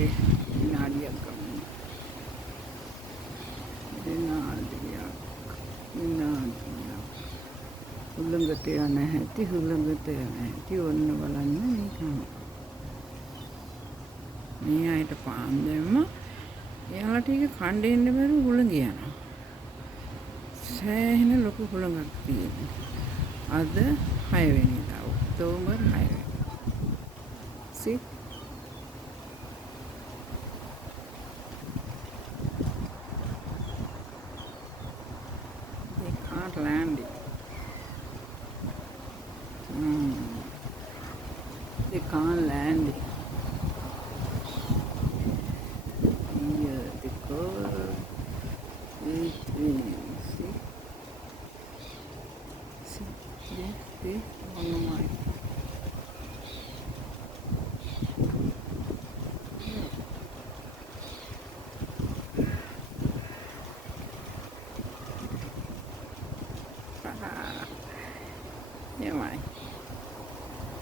විනාඩියක් ගමු. විනාඩියක්. හුළඟට යන හැටි ඔන්න බලන්න මේකම. මේ අයට පාන්දරම එයාලට ඒක කණ්ඩ එන්න බැරුව හුළඟ යනවා. සෑහෙන ලොකු හුළඟක් තියෙනවා. අද 6 වෙනිදා October 6 See? They can't land it. They can't land it. Here they go. See? See? On the mic. Yeah, mate.